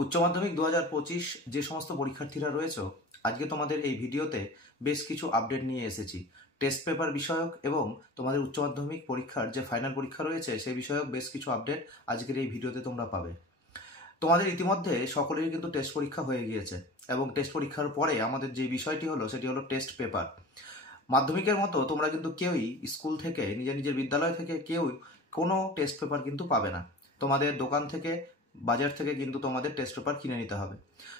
উচ্চ মাধ্যমিক 2025 যে সমস্ত পরীক্ষার্থীরা রয়েছে আজকে তোমাদের এই ভিডিওতে বেশ কিছু আপডেট নিয়ে এসেছি। টেস্ট পেপার বিষয়ক এবং তোমাদের উচ্চ মাধ্যমিক পরীক্ষার যে ফাইনাল পরীক্ষা রয়েছে সেই বিষয়ক বেশ কিছু আপডেট আজকের এই ভিডিওতে তোমরা পাবে। তোমাদের ইতিমধ্যে সকলেরই কিন্তু টেস্ট পরীক্ষা হয়ে গিয়েছে এবং টেস্ট পরীক্ষার পরে আমাদের যে বিষয়টি হলো সেটি হলো টেস্ট পেপার। মাধ্যমিকের মতো তোমরা কিন্তু কেউই স্কুল থেকে নিজের বিদ্যালয় থেকে কেউই কোনো টেস্ট পেপার কিন্তু পাবে না। তোমাদের দোকান থেকে বাজার থেকে কিন্তু তোমাদের টেস্ট পেপার কিনে নিতে হবে।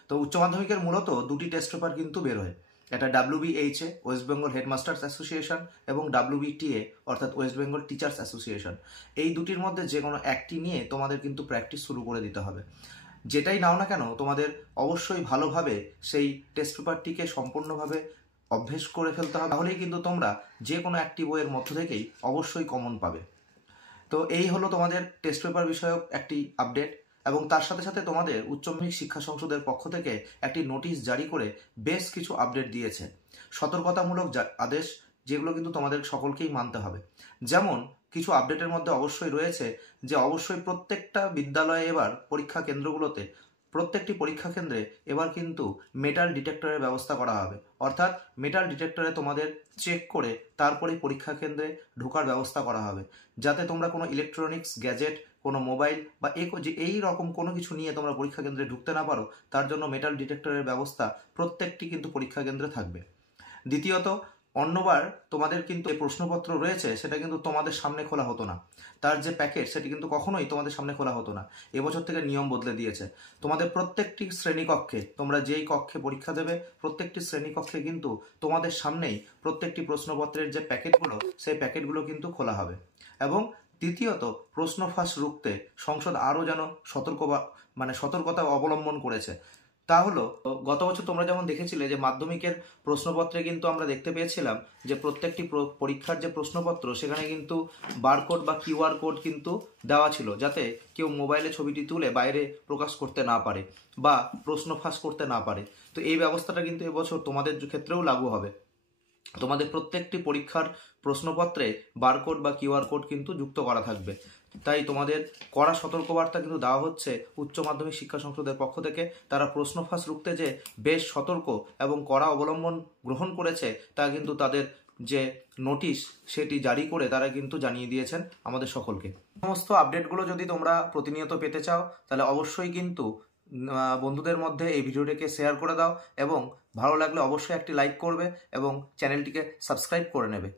তো উচ্চ মাধ্যমিকের মূলত দুটি টেস্ট পেপার কিন্তু বেরোয়, এটা WBHA West Bengal headmasters association এবং WBTA অর্থাৎ ওয়েস্ট বেঙ্গল টিচার্স অ্যাসোসিয়েশন। এই দুটির মধ্যে যে কোনো একটি নিয়ে তোমাদের কিন্তু প্র্যাকটিস শুরু করে দিতে হবে। যেটাই নাও না কেন তোমাদের অবশ্যই ভালোভাবে সেই টেস্ট পেপারটিকে সম্পূর্ণভাবে অভ্যেস করে ফেলতে হবে, তাহলেই কিন্তু তোমরা যে কোনো একটি বইয়ের মধ্য থেকেই অবশ্যই কমন পাবে। তো এই হলো তোমাদের টেস্ট পেপার বিষয়ক একটি আপডেট এবং তার সাথে সাথে তোমাদের উচ্চ মাধ্যমিক শিক্ষা সংসদের পক্ষ থেকে একটি নোটিশ জারি করে বেশ কিছু আপডেট দিয়েছে, সতর্কতামূলক আদেশ, যেগুলো কিন্তু তোমাদের সকলকেই মানতে হবে। যেমন কিছু আপডেটের মধ্যে অবশ্যই রয়েছে যে অবশ্যই প্রত্যেকটা বিদ্যালয়ে এবার পরীক্ষা কেন্দ্রগুলোতে প্রত্যেকটি পরীক্ষা কেন্দ্রে এবার কিন্তু মেটাল ডিটেক্টরের ব্যবস্থা করা হবে, অর্থাৎ মেটাল ডিটেক্টরে তোমাদের চেক করে তারপরে পরীক্ষা কেন্দ্রে ঢোকার ব্যবস্থা করা হবে, যাতে তোমরা কোনো ইলেকট্রনিক্স গ্যাজেট, কোনো মোবাইল বা এই রকম কোনো কিছু নিয়ে তোমরা পরীক্ষা কেন্দ্রে ঢুকতে না পারো, তার জন্য মেটাল ডিটেক্টরের ব্যবস্থা প্রত্যেকটি কিন্তু পরীক্ষা কেন্দ্রে থাকবে। দ্বিতীয়ত, অন্যবার তোমাদের কিন্তু এই প্রশ্নপত্র রয়েছে সেটা কিন্তু তোমাদের সামনে খোলা হতো না, তার যে প্যাকেট সেটি কিন্তু কখনোই তোমাদের সামনে খোলা হতো না। এবছর থেকে নিয়ম বদলে দিয়েছে, তোমাদের প্রত্যেকটি শ্রেণীকক্ষে তোমরা যেই কক্ষে পরীক্ষা দেবে প্রত্যেকটি শ্রেণীকক্ষে কিন্তু তোমাদের সামনেই প্রত্যেকটি প্রশ্নপত্রের যে প্যাকেটগুলো সেই প্যাকেটগুলো কিন্তু খোলা হবে। এবং তৃতীয়ত, প্রশ্ন ফাঁস রুখতে সংসদ আরও যেন সতর্কতা অবলম্বন করেছে। তা হলো, গত বছর তোমরা যেমন দেখেছিলে যে মাধ্যমিকের প্রশ্নপত্রে কিন্তু আমরা দেখতে পেয়েছিলাম যে প্রত্যেকটি পরীক্ষার যে প্রশ্নপত্র সেখানে কিন্তু বারকোড বা QR কোড কিন্তু দেওয়া ছিল, যাতে কেউ মোবাইলে ছবিটি তুলে বাইরে প্রকাশ করতে না পারে বা প্রশ্ন ফাঁস করতে না পারে। তো এই ব্যবস্থাটা কিন্তু এবছর তোমাদের ক্ষেত্রেও লাগু হবে। তোমাদের প্রত্যেকটি পরীক্ষার প্রশ্নপত্রে বারকোড বা QR কোড কিন্তু যুক্ত করা থাকবে। তাই তোমাদের কড়া সতর্কবার্তা কিন্তু দেওয়া হচ্ছে উচ্চ মাধ্যমিক শিক্ষা সংসদের পক্ষ থেকে। তারা প্রশ্ন ফাঁস রুখতে যে বেশ সতর্ক এবং কড়া অবলম্বন গ্রহণ করেছে তা কিন্তু তাদের যে নোটিশ সেটি জারি করে তারা কিন্তু জানিয়ে দিয়েছেন আমাদের সকলকে। সমস্ত আপডেটগুলো যদি তোমরা প্রতিনিয়ত পেতে চাও তাহলে অবশ্যই কিন্তু বন্ধুদের মধ্যে এই ভিডিওটিকে শেয়ার করে দাও এবং ভালো লাগলে অবশ্যই একটি লাইক করবে এবং চ্যানেলটিকে সাবস্ক্রাইব করে নেবে।